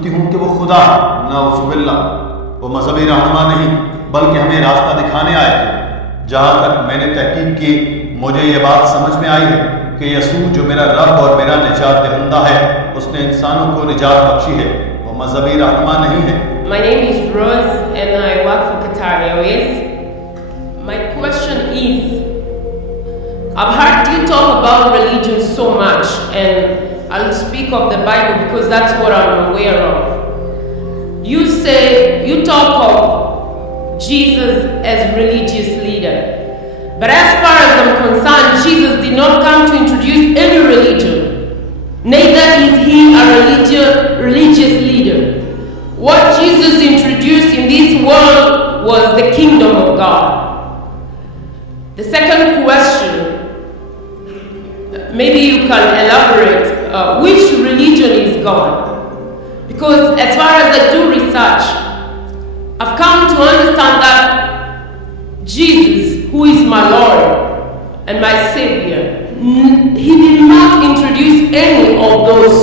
समझती हूँ कि वो खुदा है, नाउज़ुबिल्लाह। वो मजहबी रहनुमा नहीं बल्कि हमें रास्ता दिखाने आए थे। जहाँ तक मैंने तहकीक की, मुझे ये बात समझ में आई है कि यसू जो मेरा रब और मेरा निजात दहिंदा है, उसने इंसानों को निजात बख्शी है, वो मजहबी रहनुमा नहीं है। My name is Rose and I work for Qatar Airways. My question is, I've heard you talk about religion so much, and I'll speak of the Bible because that's what I'm aware of. You say, you talk of Jesus as religious leader. But as far as I'm concerned, Jesus did not come to introduce any religion. Neither is he a religious leader. What Jesus introduced in this world was the kingdom of God. The second question, maybe you can elaborate, which religion is God? Because as far as I do research, I've come to understand that Jesus, who is my Lord and my Savior, he did not introduce any of those.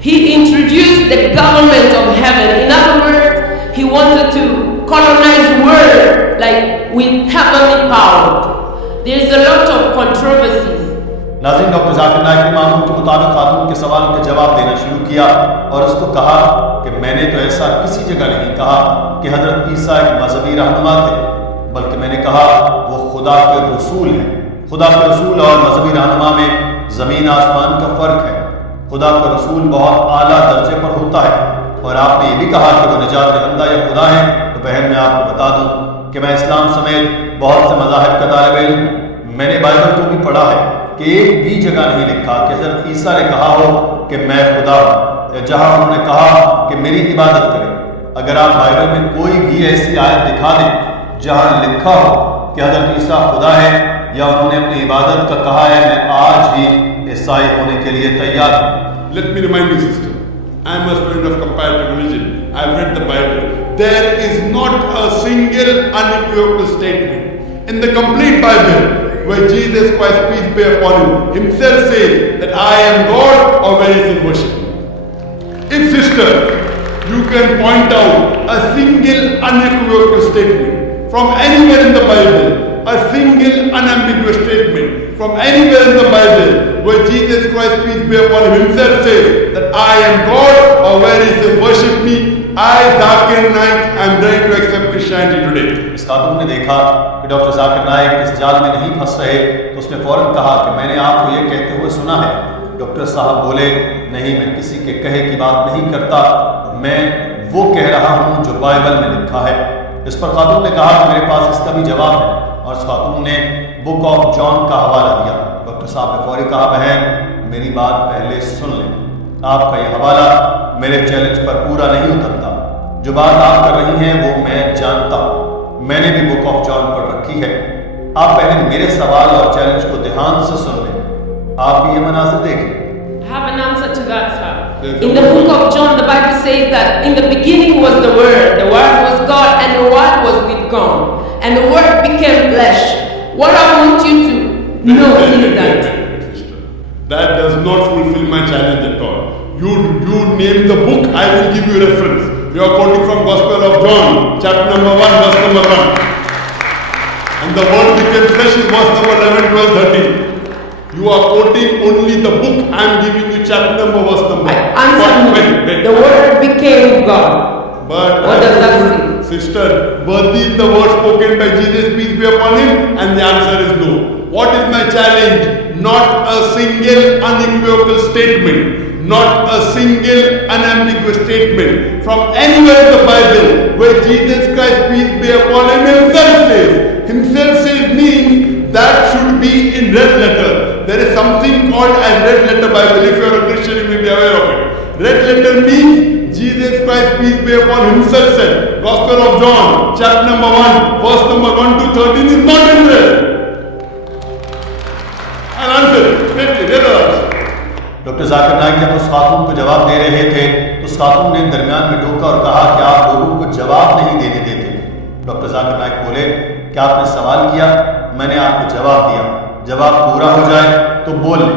He introduced the government of heaven. In other words, he wanted to colonize the world like with heavenly power. There's a lot of controversies. नाज़रीन, doctor Zakir Naik ने मामूल के मुताबिक खातून के सवाल का जवाब देना शुरू किया और उसको कहा कि मैंने तो ऐसा किसी जगह नहीं कहा कि हजरत ईसा एक मजहबी रहनुमा थे, बल्कि मैंने कहा वो खुदा के रसूल हैं। खुदा के रसूल और मजहबी रहनुमा में ज़मीन आसमान का फ़र्क है। खुदा का रसूल बहुत आला दर्जे पर होता है। और आपने ये भी कहा कि वो निजात दहिंदा या खुदा है। तो बहन, मैं आपको बता दूं कि मैं इस्लाम समेत बहुत से मज़ाहिब का तालिब इल्म हूँ। मैंने बाइबल को भी पढ़ा है कि एक भी जगह नहीं लिखा कि हज़रत ईसा ने कहा हो कि मैं खुदा हूँ, या जहाँ उन्होंने कहा कि मेरी इबादत करें। अगर आप बाइबल में कोई भी ऐसी आयत दिखा दें जहाँ लिखा हो कि हज़रत ईसा खुदा है या उन्होंने अपनी इबादत का कहा है, मैं आज ही ईसाई होने के लिए तैयार हूँ। Let me remind you, sister, I am a student of comparative religion. I have read the Bible. There is not a single unequivocal statement in the complete Bible where Jesus Christ, peace be upon him, himself says that I am God or where he is worship. If, sister, you can point out a single unequivocal statement from anywhere in the Bible, a single unambiguous statement from anywhere in the Bible where Jesus Christ, peace be upon him, himself says that I am God or where he says worship me, I, Zakir Naik, am ready to accept Christianity today. इस खातून ने देखा कि doctor Zakir Naik इस जाल में नहीं फंस रहे, तो उसने फौरन कहा कि मैंने आपको ये कहते हुए सुना है। डॉक्टर साहब बोले, नहीं, मैं किसी के कहे की बात नहीं करता, मैं वो कह रहा हूँ जो बाइबल में लिखा है। इस पर खातून ने कहा कि मेरे पास इसका भी जवाब है, और इस खातून ने बुक ऑफ जॉन का हवाला दिया। डॉक्टर साहब ने फौरी कहा, बहन मेरी बात पहले सुन लें, आपका यह हवाला मेरे चैलेंज पर पूरा नहीं उतरता। जो बात आप कर रही हैं वो मैं जानता हूँ, मैंने भी बुक ऑफ जॉन पढ़ रखी है। आप पहले मेरे सवाल और चैलेंज को ध्यान से सुन लें, आप भी ये मनाज़िर देखें। I have an answer to that, sir. In the book of John, the Bible says that in the beginning was the Word was God, and the Word was with God, and the Word became flesh. What I want you to know is that does not fulfill my challenge at all. You name the book, I will give you reference. You are quoting from Gospel of John, chapter number 1, verse number 1. And the Word became flesh is verse number 11, 12, 13. You are quoting only the book. I am giving you chapter number, verse number. Wait. The Word became God. But what does that say? Sister, were these the words spoken by Jesus, peace be upon him? And the answer is no. What is my challenge? Not a single unequivocal statement, not a single unambiguous statement from anywhere in the Bible where Jesus Christ, peace be upon him, himself says means that should be in red letter. There is something called a red letter Bible. If you are a Christian, you may be aware of it. Red letter means Jesus Christ, peace be upon himself said, Gospel of John, chapter number 1, verse number 1 to 13 is not in red. I'll answer it. Doctor Zakir Naik जब उस खातून को जवाब दे रहे थे तो उस खातून ने दरमियान में टोका और कहा कि आप लोगों को जवाब नहीं देने देते। डॉक्टर जाकिर नाइक बोले, क्या आपने सवाल किया? मैंने आपको जवाब दिया, जवाब पूरा हो जाए तो बोल लें।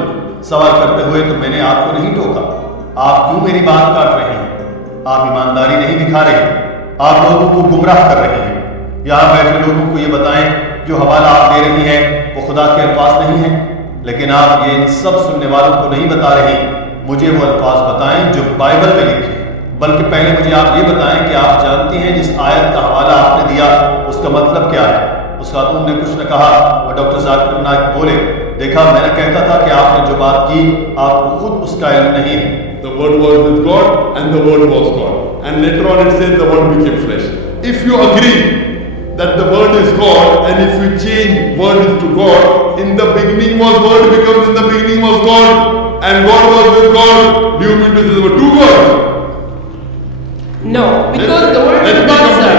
सवाल करते हुए तो मैंने आपको नहीं टोका, आप क्यों मेरी बात काट रहे हैं? आप ईमानदारी नहीं दिखा रहे, आप लोगों को गुमराह कर रहे हैं। यहाँ बैठे लोगों को ये बताएं जो हवाला आप दे रही हैं वो खुदा के अल्फाज नहीं हैं, लेकिन आप ये इन सब सुनने वालों को नहीं बता रही। मुझे वो अल्फाज बताएं जो बाइबल में लिखे, बल्कि पहले मुझे आप ये बताएं कि आप जानती हैं जिस आयत का हवाला आपने दिया उसका मतलब क्या है। उस खातून ने कुछ न कहा और डॉक्टर जाकिर नाइक बोले, देखा मैंने कहता था कि आपने जो बात की आपको खुद उसका इल्म नहीं है। The word was with God and the word was God. And later on it says the word became flesh. If you agree that the word is God and if you change word is to God, in the beginning was word becomes in the beginning was God and God was with God. Do you mean to say there were two gods? No, because the word is God, sir.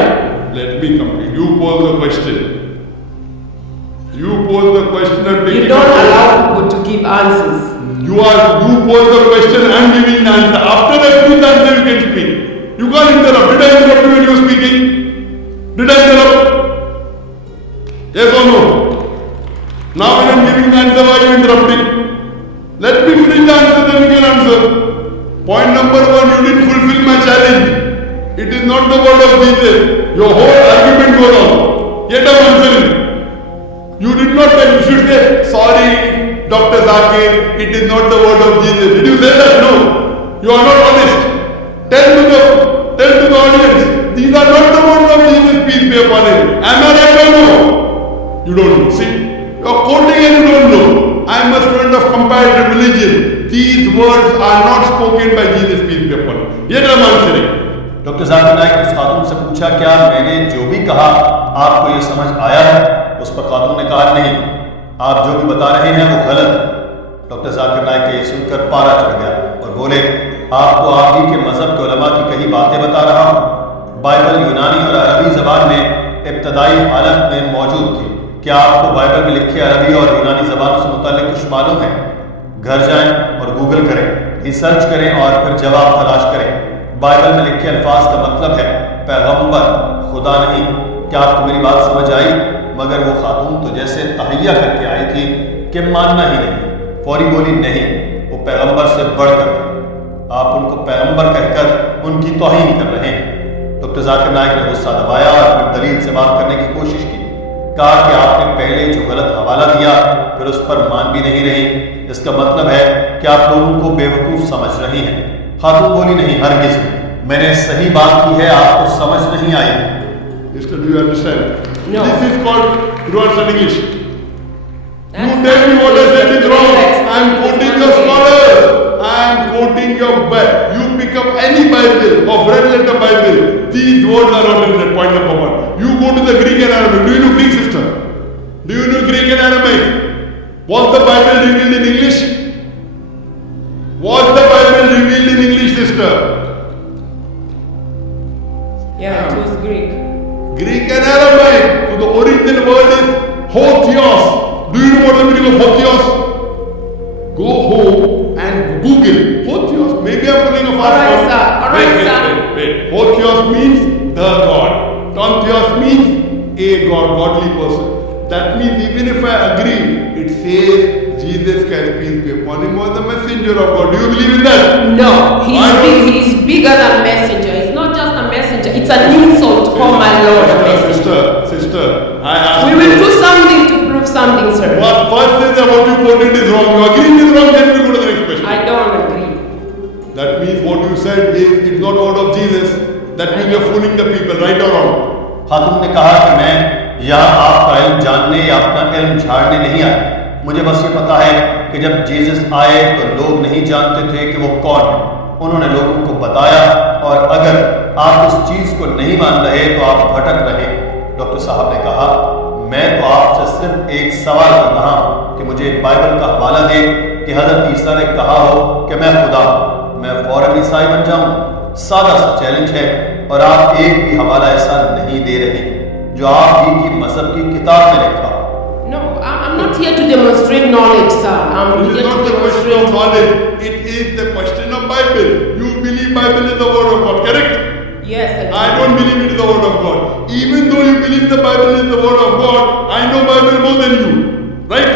Let me complete. You pose the question. You pose the question and you don't allow people to give answers. You pose the question and giving the answer. After I give the answer, you can speak. You can't interrupt. Did I interrupt you when you were speaking? Did I interrupt? Yes or no? Now when I'm giving the answer, why are you interrupting? Let me finish the answer, then you can answer. Point number one, you didn't fulfill my challenge. It is not the word of Jesus. Your whole argument goes on. Yet I'm answering. You did not tell. You should say, sorry, Dr. Zakir, it is not the word of Jesus. Did you say that? No. You are not honest. Tell to the audience, these are not the words of Jesus, peace be upon him. Am I right or no? You don't know. See, you are quoting and you don't know. I am a student of comparative religion. These words are not spoken by Jesus, peace be upon him. Yet I am answering. Doctor Zakir Naik ने उस खातून से पूछा, क्या मैंने जो भी कहा आपको ये समझ आया है? उस पर खातून ने कहा, नहीं, आप जो भी बता रहे हैं वो गलत है। डॉक्टर जाकिर नाइक के ये सुनकर पारा चढ़ गया और बोले, आपको आप ही के मजहब के उलमा की कई बातें बता रहा हूँ। बाइबल यूनानी और अरबी जबान में इब्तदाई हालत में मौजूद थी। क्या आपको बाइबल में लिखे अरबी और यूनानी जबानों से मुताल्लिक कुछ मालूम है? घर जाएं और गूगल करें, रिसर्च करें और फिर जवाब तलाश करें। बाइबल में लिखे अल्फाज का मतलब है पैगंबर, खुदा नहीं। क्या आपको मेरी बात समझ आई? मगर वो खातून तो जैसे तहैया करके आई थी कि मानना ही नहीं। फौरी बोली, नहीं, वो पैगंबर से बढ़कर थे। आप उनको पैगंबर कहकर उनकी तौहीन कर रहे हैं। डॉक्टर जाकिर नाइक ने गुस्सा दबाया और फिर दलील से बात करने की कोशिश की। कहा कि आपने पहले जो गलत हवाला दिया फिर उस पर मान भी नहीं रही। इसका मतलब है कि आप लोगों को बेवकूफ़ समझ रही हैं। खातून बोली, नहीं, हरगिज़ नहीं, मैंने सही बात की है, आपको समझ नहीं आई है। Mister, do you understand? No. This is called you are studying English. You tell me what I said is wrong. I am quoting your scholars. I am quoting your Bible. You pick up any Bible of red letter Bible. These words are not in that. Point number one. You go to the Greek and Arabic. Do you know Greek, sister? Do you know Greek and Arabic? Was the Bible revealed in English? Was the Bible revealed in English, sister? Yeah, it was Greek. Greek and Aramaic. So the original word is Hotheos. Do you know what the meaning of Hotheos? Go home and Google Hotheos. Maybe I'm pulling a fast one. Sir. All right, sir. Wait. Hotheos means the God. Tontheos means a God, godly person. That means even if I agree, it says Jesus Christ, peace be upon him, was the messenger of God. Do you believe in that? No, he's bigger than messenger. It's not just a messenger. It's an insult to call my Lord a messenger. Sister, I ask we will do something to prove something, sir. What first is that what you quoted is wrong. You agree it is wrong, then we go to the next question. I don't agree. That means what you said is it's not word of Jesus. That means you're fooling the people, right or wrong? खातून ने कहा कि मैं यहाँ आपका इल्म जानने या अपना इल्म झाड़ने नहीं आया। मुझे बस ये पता है कि जब जीसस आए तो लोग नहीं जानते थे कि वो कौन है। उन्होंने लोगों को बताया और अगर आप इस चीज़ को नहीं मान रहे तो आप भटक रहे। डॉक्टर साहब ने कहा, मैं तो आपसे सिर्फ एक सवाल कर रहा हूँ कि मुझे बाइबल का हवाला दे कि हज़रत ईसा ने कहा हो कि मैं खुदा हूँ, मैं फौरन ईसाई बन जाऊँ। सादा सा चैलेंज है और आप एक भी हवाला ऐसा नहीं दे रहे जो आप ही की मजहब की किताब में लिखा। No, I'm not here to demonstrate knowledge, sir. I'm It is here not to the question of demonstrate knowledge. It is the question of Bible. You believe Bible is the word of God, correct? Yes, I don't believe it is the word of God. Even though you believe the Bible is the word of God, I know Bible more than you, right?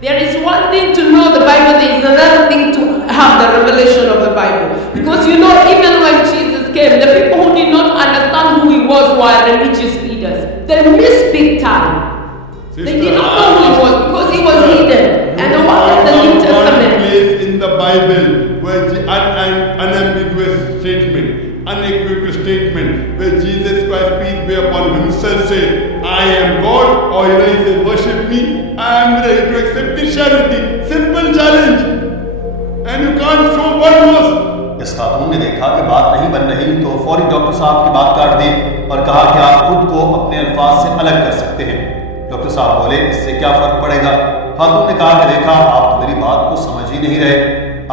There is one thing to know the Bible, there is another thing to have the revelation of the Bible. Because you know, even when Jesus They did not know who he was because he was hidden. And what is the New Testament? Place in the Bible where unambiguous statement, unequivocal statement, where Jesus Christ, peace be upon him, himself said, I am God, or he said, worship me, I am ready to accept Christianity. Simple challenge. And you can't show one verse. इस खातून ने देखा कि बात नहीं बन रही तो फौरी डॉक्टर साहब की बात काट दी और कहा कि आप खुद को अपने अल्फाज से अलग कर सकते हैं। डॉक्टर साहब बोले, इससे क्या फर्क पड़ेगा? खातून ने कहा कि देखा, आप तो मेरी बात को समझ ही नहीं रहे,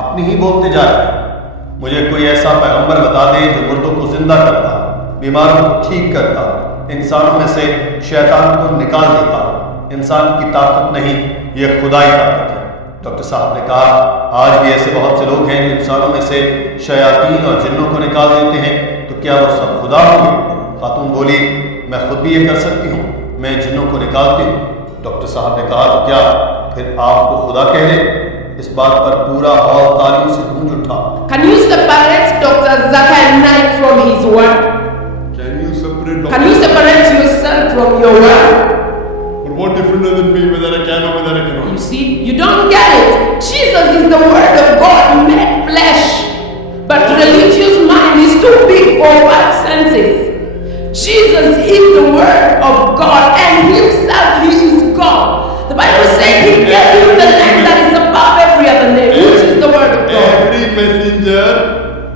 अपनी ही बोलते जा रहे हैं। मुझे कोई ऐसा पैगंबर बता दे जो मुर्दों को जिंदा करता, बीमारों को ठीक करता, इंसानों में से शैतान को निकाल देता। इंसान की ताकत नहीं, ये खुदाई ताकत है। डॉक्टर साहब ने कहा, आज भी ऐसे बहुत से लोग हैं जो इंसानों में से शयातीन और जिन्नों को निकाल देते हैं, तो क्या वो सब खुदा होंगे? खातून बोली, मैं खुद भी ये कर सकती हूँ, मैं जिन्नों को निकालती हूँ। डॉक्टर साहब ने कहा, तो क्या फिर आपको खुदा कह दे? इस बात पर पूरा हॉल तालियों से गूंज उठा। Can you separate Dr. Zakir naik from his word? Can you separate yourself from your word? But what difference does it make whether I can or whether I cannot? You see, you don't get it. Jesus is the word of God made flesh. But religious mind is too big for five senses. Jesus is the word of God and himself he is God. The Bible says he gave you the name that is above every other name, which is the word of God. Every messenger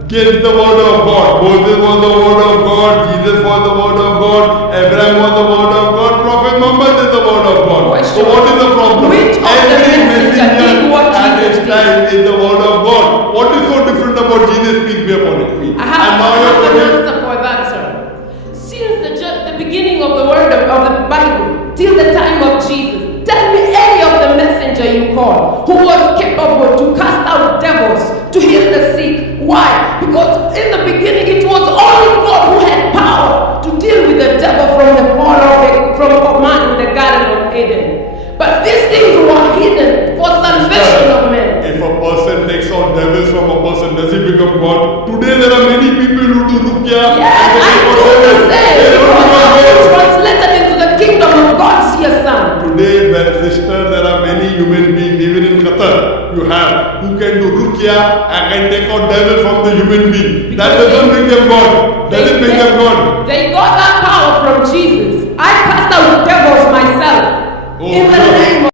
gives the word of God. Moses was the word of God, Jesus was the word of God, Abraham was the word of God, Prophet Muhammad is the word of God. Question. So what is the problem? Which of the Every messenger did what at Jesus its did? time is the word of God. What is so different about Jesus, peace be upon him? I have an answer for that, sir. Since the beginning of the word of the Bible till the time of Jesus, tell me any of the messenger you call who was capable to cast out devils, to heal the sick. Why? Because in the beginning it was only God who had power to deal with the devil from the fall from man in the Garden of Eden. But these things were hidden for salvation of men. If a person takes out devils from a person, does he become God? Today there are many people who do ruqya. Yes, I do the same. Translated into the kingdom of God's dear son. Today, sister, there are many human beings, even in Qatar, you have, who can do ruqya and can take out devil from the human being. That doesn't make them God. Does it make them God? They got that power from Jesus. I cast out devils myself. In the name